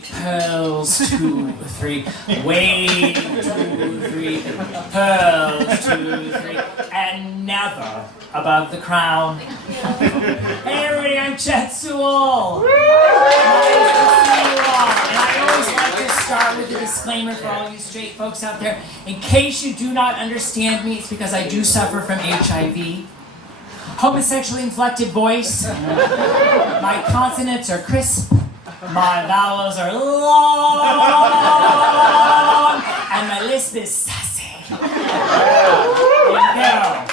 3, pearls 2, 3, wave 2, 3, pearls 2, 3, and never above the crown. Hey everybody, I'm Chet Sewell. Nice to see you all. And I always like to start with a disclaimer for all you straight folks out there. In case you do not understand me, it's because I do suffer from HIV. Homosexually inflected voice. My consonants are crisp. My vowels are long. And my lisp is sassy. There you go.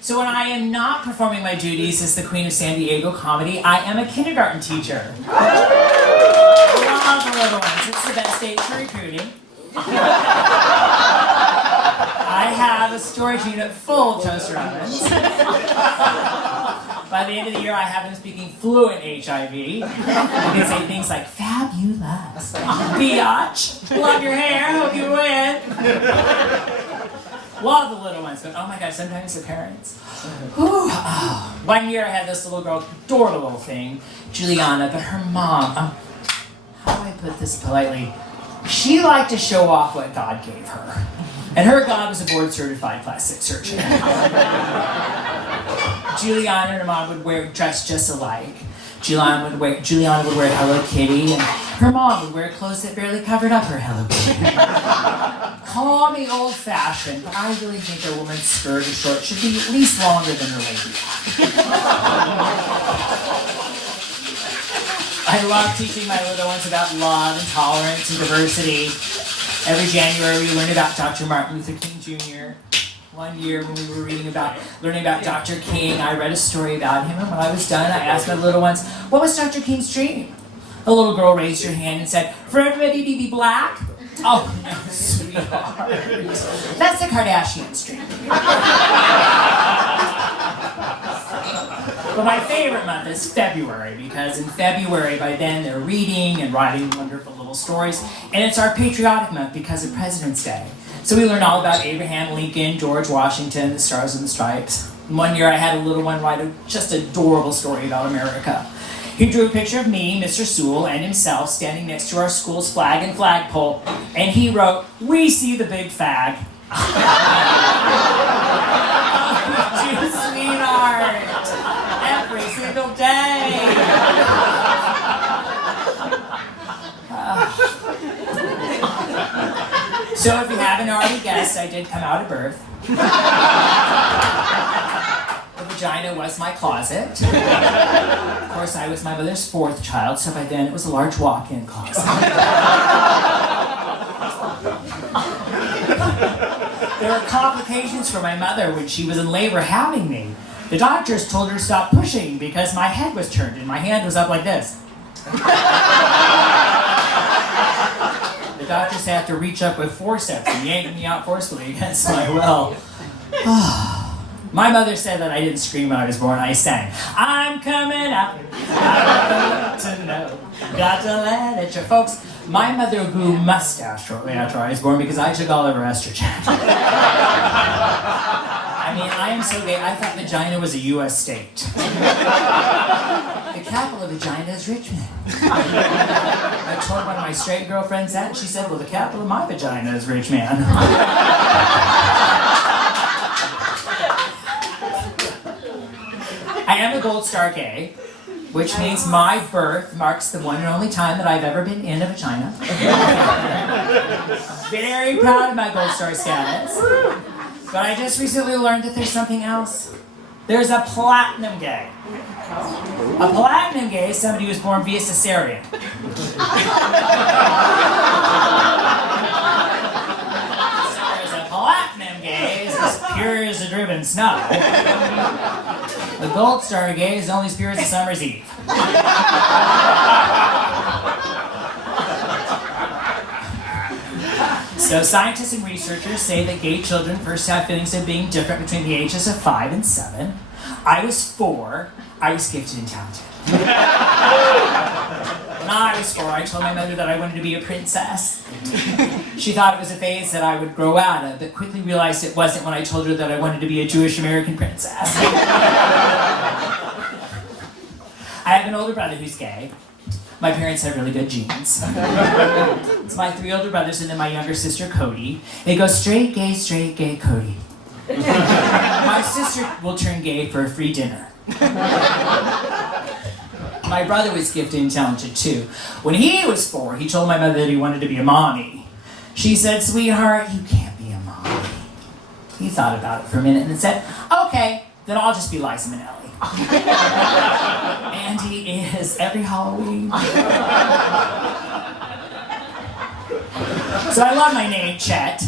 So when I am not performing my duties as the Queen of San Diego comedy, I am a kindergarten teacher. Love the little ones. It's the best age for recruiting. I have a storage unit full of toaster ovens. By the end of the year, I have them speaking fluent HIV. You can say things like, fabulous, biatch, love your hair, hope you win. Love the little ones, but oh my gosh, sometimes the parents. Whew. Oh. One year I had this little girl, adorable little thing, Juliana, but her mom, how do I put this politely? She liked to show off what God gave her. And her God was a board-certified class 6 surgeon. Juliana and her mom would dress just alike. Juliana would wear Hello Kitty, and her mom would wear clothes that barely covered up her Hello Kitty. Call me old-fashioned, but I really think a woman's skirt or short should be at least longer than her lady I love teaching my little ones about love and tolerance and diversity. Every January we learn about Dr. Martin Luther King Jr. One year when we were learning about Dr. King, I read a story about him, and when I was done, I asked my little ones, what was Dr. King's dream? A little girl raised her hand and said, for everybody to be black? Oh, no, sweetheart. That's the Kardashians' dream. But my favorite month is February, because in February, by then, they're reading and writing wonderful little stories, and it's our patriotic month because of President's Day. So we learn all about Abraham Lincoln, George Washington, the Stars and the Stripes. One year I had a little one write a just adorable story about America. He drew a picture of me, Mr. Sewell, and himself standing next to our school's flag and flagpole, and he wrote, we see the big fag. You sweetheart. Every single day. So if you haven't already guessed, I did come out of birth. The vagina was my closet. Of course, I was my mother's 4th child, so by then it was a large walk-in closet. There were complications for my mother when she was in labor having me. The doctors told her to stop pushing because my head was turned and my hand was up like this. The doctors had to reach up with forceps and yank me out forcefully against my will. My mother said that I didn't scream when I was born, I sang. I'm coming out, got to know, got to let it show. Folks, my mother grew mustache shortly after I was born because I took all of her estrogen. I mean, I am so gay, I thought vagina was a U.S. state. The capital of vagina is Richmond. I told one of my straight girlfriends that, and she said, well, the capital of my vagina is Richmond. I am a Gold Star gay, which means my birth marks the one and only time that I've ever been in a vagina. Very proud of my Gold Star status. But I just recently learned that there's something else. There's a platinum gay. A platinum gay is somebody who was born via cesarean. There's a platinum gay is as pure as the driven snow. The Gold Star gay is only as pure as a summer's eve. So scientists and researchers say that gay children first have feelings of being different between the ages of 5 and 7. I was 4. I was gifted and talented. When I was 4, I told my mother that I wanted to be a princess. She thought it was a phase that I would grow out of, but quickly realized it wasn't when I told her that I wanted to be a Jewish American princess. I have an older brother who's gay. My parents had really good genes. It's my 3 older brothers and then my younger sister, Cody. It goes straight, gay, Cody. My sister will turn gay for a free dinner. My brother was gifted and talented too. When he was 4, he told my mother that he wanted to be a mommy. She said, "Sweetheart, you can't be a mommy." He thought about it for a minute and then said, "Okay, then I'll just be Liza Minnelli." And he is every Halloween. So I love my name, Chet.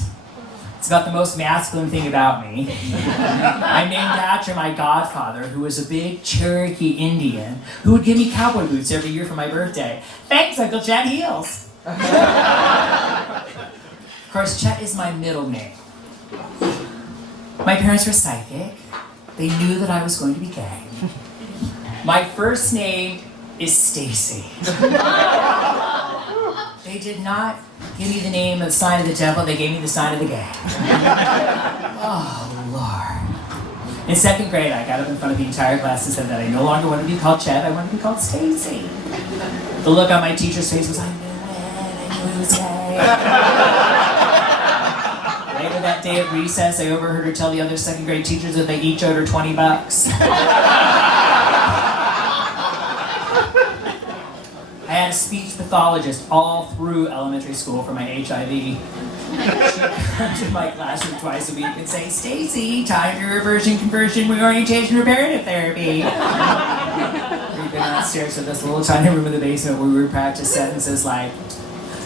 It's about the most masculine thing about me. I'm named after my godfather, who was a big Cherokee Indian, who would give me cowboy boots every year for my birthday. Thanks, Uncle Chet Heels. Of course, Chet is my middle name. My parents were psychic. They knew that I was going to be gay. My first name is Stacy. They did not give me the name of the sign of the devil, they gave me the sign of the gay. Oh, Lord. In 2nd grade, I got up in front of the entire class and said that I no longer wanted to be called Chet, I wanted to be called Stacy. The look on my teacher's face was, I knew it was gay. Later that day at recess, I overheard her tell the other 2nd grade teachers that they each owed her $20. I had a speech pathologist all through elementary school for my HIV. She'd come to my classroom twice a week and say, "Stacy, time for reversion, conversion, reorientation, reparative therapy." We'd been downstairs to this little tiny room in the basement where we would practice sentences like,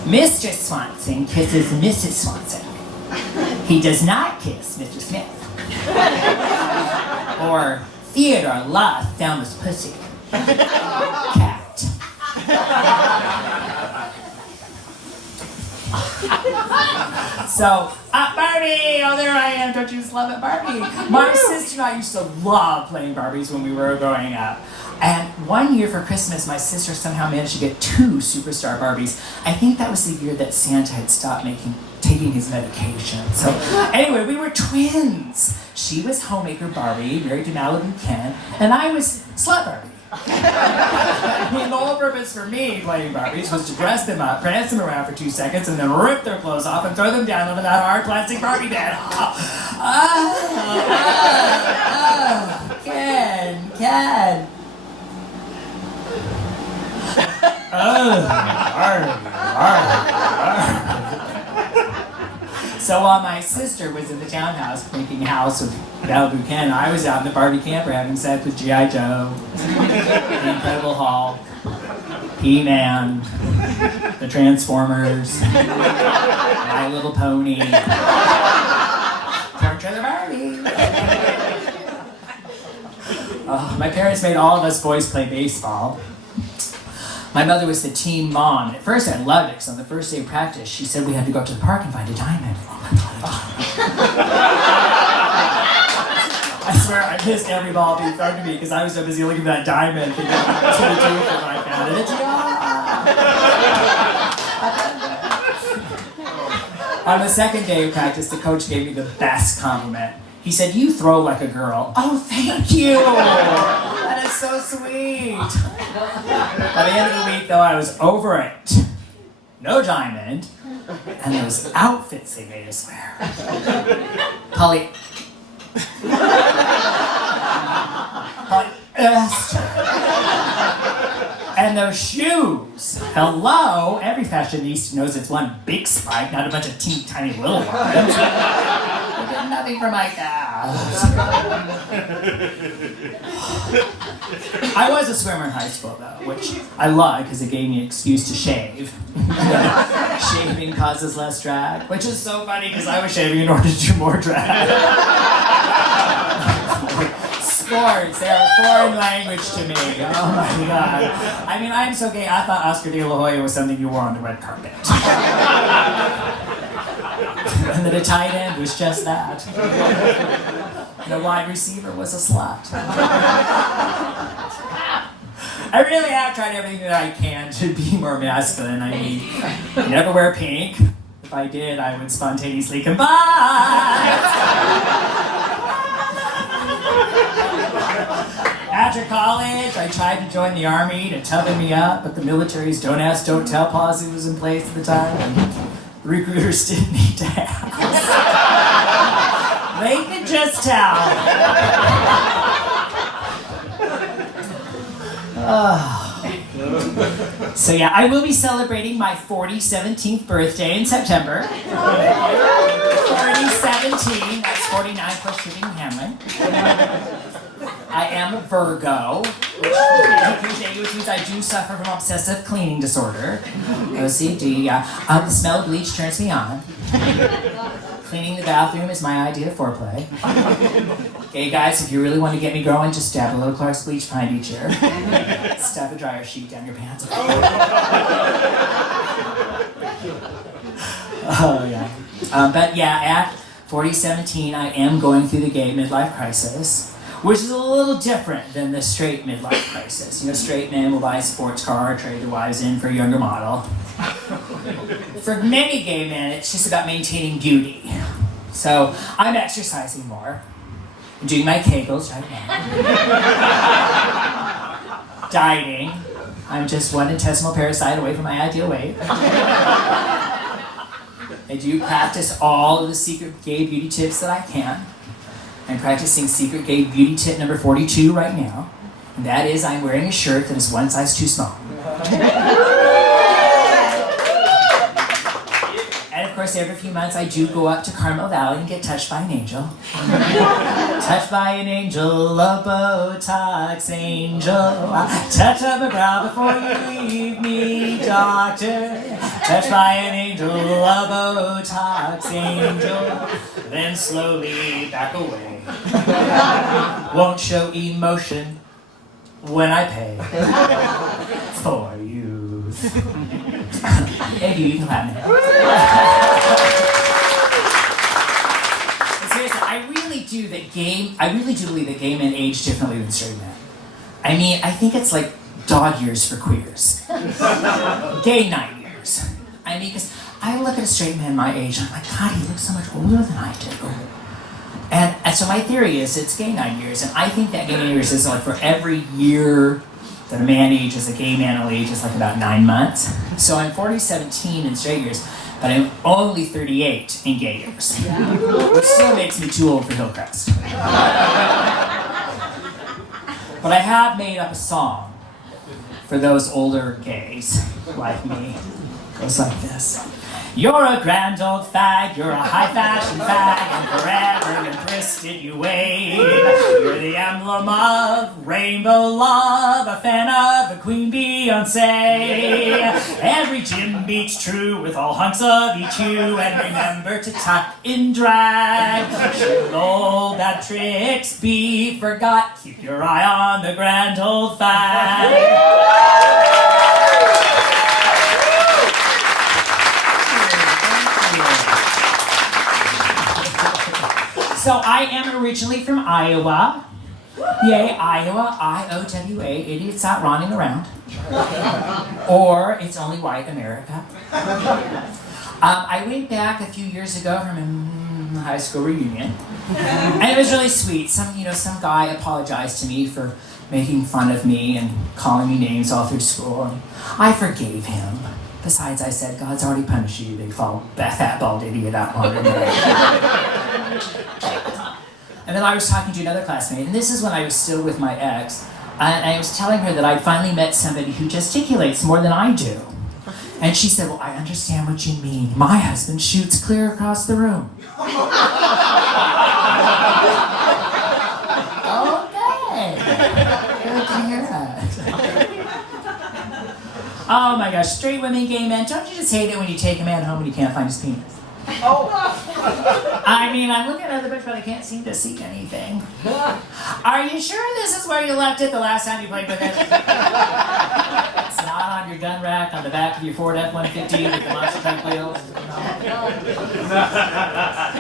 "Mr. Swanson kisses Mrs. Swanson. He does not kiss Mr. Smith." Or, "Theodore lost Thelma's pussy. Cat." So, Barbie! Oh, there I am. Don't you just love it, Barbie? My sister and I used to love playing Barbies when we were growing up. And one year for Christmas, my sister somehow managed to get 2 superstar Barbies. I think that was the year that Santa had stopped taking his medication. So, anyway, we were twins. She was homemaker Barbie, married to Malibu Ken, and I was slut Barbie. I mean, the whole purpose for me playing Barbies was to dress them up, prance them around for 2 seconds, and then rip their clothes off and throw them down onto that hard plastic Barbie bed. Ken. So while my sister was in the townhouse making a house with Malibu Ken, I was out in the Barbie camper having sex with G.I. Joe, the Incredible Hulk, He-Man, the Transformers, My Little Pony, Portrait of Barbie. My parents made all of us boys play baseball. My mother was the team mom. At first I loved it, because on the first day of practice, she said we had to go up to the park and find a diamond. I swear I missed every ball being thrown to me because I was so busy looking at that diamond thinking what I was going to do if I found it. On the 2nd day of practice, the coach gave me the best compliment. He said, "You throw like a girl." Oh, thank you! That is so sweet. By the end of the week, though, I was over it. No diamond, and those outfits they made us wear. And those shoes. Hello, every fashionista knows it's one big spike, not a bunch of teeny tiny little ones. I did nothing for my calves. I was a swimmer in high school, though, which I loved because it gave me an excuse to shave. Shaving causes less drag, which is so funny because I was shaving in order to do more drag. Sports, they're a foreign language to me. Oh my God. I mean, I'm so gay, I thought Oscar de la Hoya was something you wore on the red carpet. And that a tight end was just that. The wide receiver was a slut. I really have tried everything that I can to be more masculine. I mean, never wear pink. If I did, I would spontaneously combust. After college, I tried to join the Army to toughen me up, but the military's don't ask, don't tell policy was in place at the time, and recruiters didn't need to ask. They could just tell. So yeah, I will be celebrating my 17th birthday in September. 17, that's 49 plus shooting Hamlin. I am a Virgo, which means I do suffer from obsessive cleaning disorder, OCD. The smell of bleach turns me on. Cleaning the bathroom is my idea of foreplay. Hey guys, if you really want to get me going, just dab a little Clark's bleach behind each ear. Stuff a dryer sheet down your pants. Oh yeah. But yeah, at 17, I am going through the gay midlife crisis, which is a little different than the straight midlife crisis. You know, straight men will buy a sports car, trade their wives in for a younger model. For many gay men, it's just about maintaining beauty. So I'm exercising more, doing my Kegels right now. Dieting. I'm just one intestinal parasite away from my ideal weight. I do practice all of the secret gay beauty tips that I can. I'm practicing secret gay beauty tip number 42 right now. And that is I'm wearing a shirt that is one size too small. And of course, every few months I do go up to Carmel Valley and get touched by an angel. Touched by an angel, a Botox angel. Touch up my brow before you leave me, doctor. Touched by an angel, a Botox angel. Then slowly back away. Won't show emotion when I pay for youth. Hey, you can clap now. Seriously, I really do believe that gay men age differently than straight men. I mean, I think it's like dog years for queers. Gay 9 years. I mean, because I look at a straight man my age, and I'm like, God, he looks so much older than I do. And so my theory is it's gay 9 years, and I think that gay 9 years is like for every year that a man ages, a gay man will age is like about 9 months. So I'm 17 in straight years, but I'm only 38 in gay years. Which still makes me too old for Hillcrest. But I have made up a song for those older gays like me. It goes like this. You're a grand old fag, you're a high fashion fag, and forever imprisoned you wait. You're the emblem of rainbow love, a fan of the Queen Beyonce. Every gym beats true with all hunks of each hue, and remember to tuck in drag. Should old bad tricks be forgot, keep your eye on the grand old fag. So I am originally from Iowa. Yay, Iowa, IOWA, idiots out running around. Or it's only white America. I went back a few years ago from a high school reunion. And it was really sweet. Some guy apologized to me for making fun of me and calling me names all through school. And I forgave him. Besides, I said, God's already punished you, big fat bald idiot out longer than I. And then I was talking to another classmate, and this is when I was still with my ex, and I was telling her that I'd finally met somebody who gesticulates more than I do. And she said, well, I understand what you mean. My husband shoots clear across the room. Okay. Good to hear that. Oh my gosh, straight women, gay men, don't you just hate it when you take a man home and you can't find his penis? Oh. I mean, I'm looking at the picture, but I can't seem to see anything. Are you sure this is where you left it the last time you played with it? It's not on your gun rack on the back of your Ford F-150 with the monster truck wheels?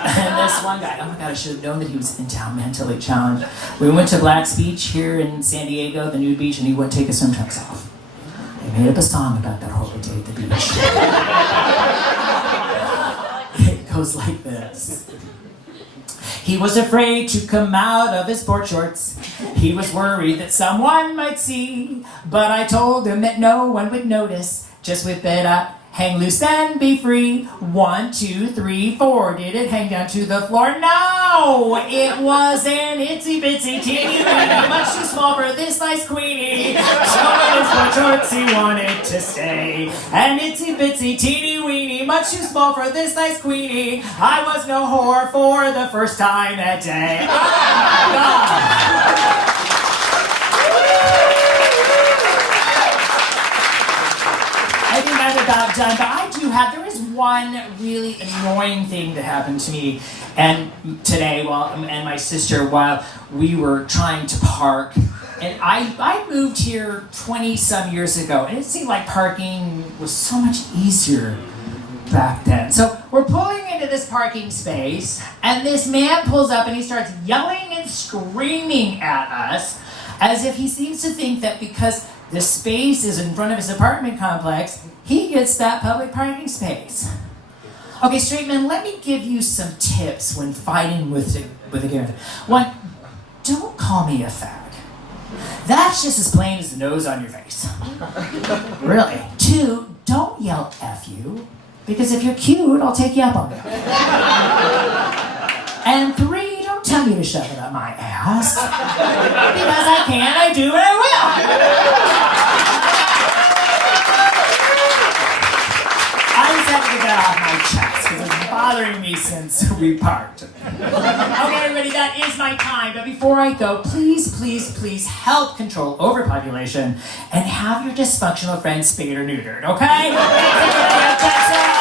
And this one guy, oh my God, I should have known that he was in town, mentally challenged. We went to Black's Beach here in San Diego, the nude beach, and he wouldn't take his swim trunks off. They made up a song about that horrible day at the beach. It goes like this. He was afraid to come out of his sport shorts. He was worried that someone might see, but I told him that no one would notice. Just whip it up, hang loose and be free. 1, 2, 3, 4. Did it hang down to the floor? No! It was an itsy bitsy teeny weeny, much too small for this nice queenie. So in his sport shorts he wanted to stay. An itsy bitsy teeny weeny, much too small for this nice queenie. I was no whore for the first time that day. I think I'm about done, but there is one really annoying thing that happened to me and today and my sister while we were trying to park. And I moved here 20 some years ago, and it seemed like parking was so much easier back then. So we're pulling into this parking space, and this man pulls up and he starts yelling and screaming at us as if he seems to think that because the space is in front of his apartment complex, he gets that public parking space. Okay, straight men, let me give you some tips when fighting with a given. 1, don't call me a fag. That's just as plain as the nose on your face. Really. 2, don't yell F you, because if you're cute, I'll take you up on it. And 3, don't tell me to shove it up my ass. Because I can, I do, and I will. I just have to get that off my chest because it's bothering me since we parked. Okay, everybody, that is my time. But before I go, please, please, please help control overpopulation and have your dysfunctional friends spayed or neutered, okay? Thanks, everybody.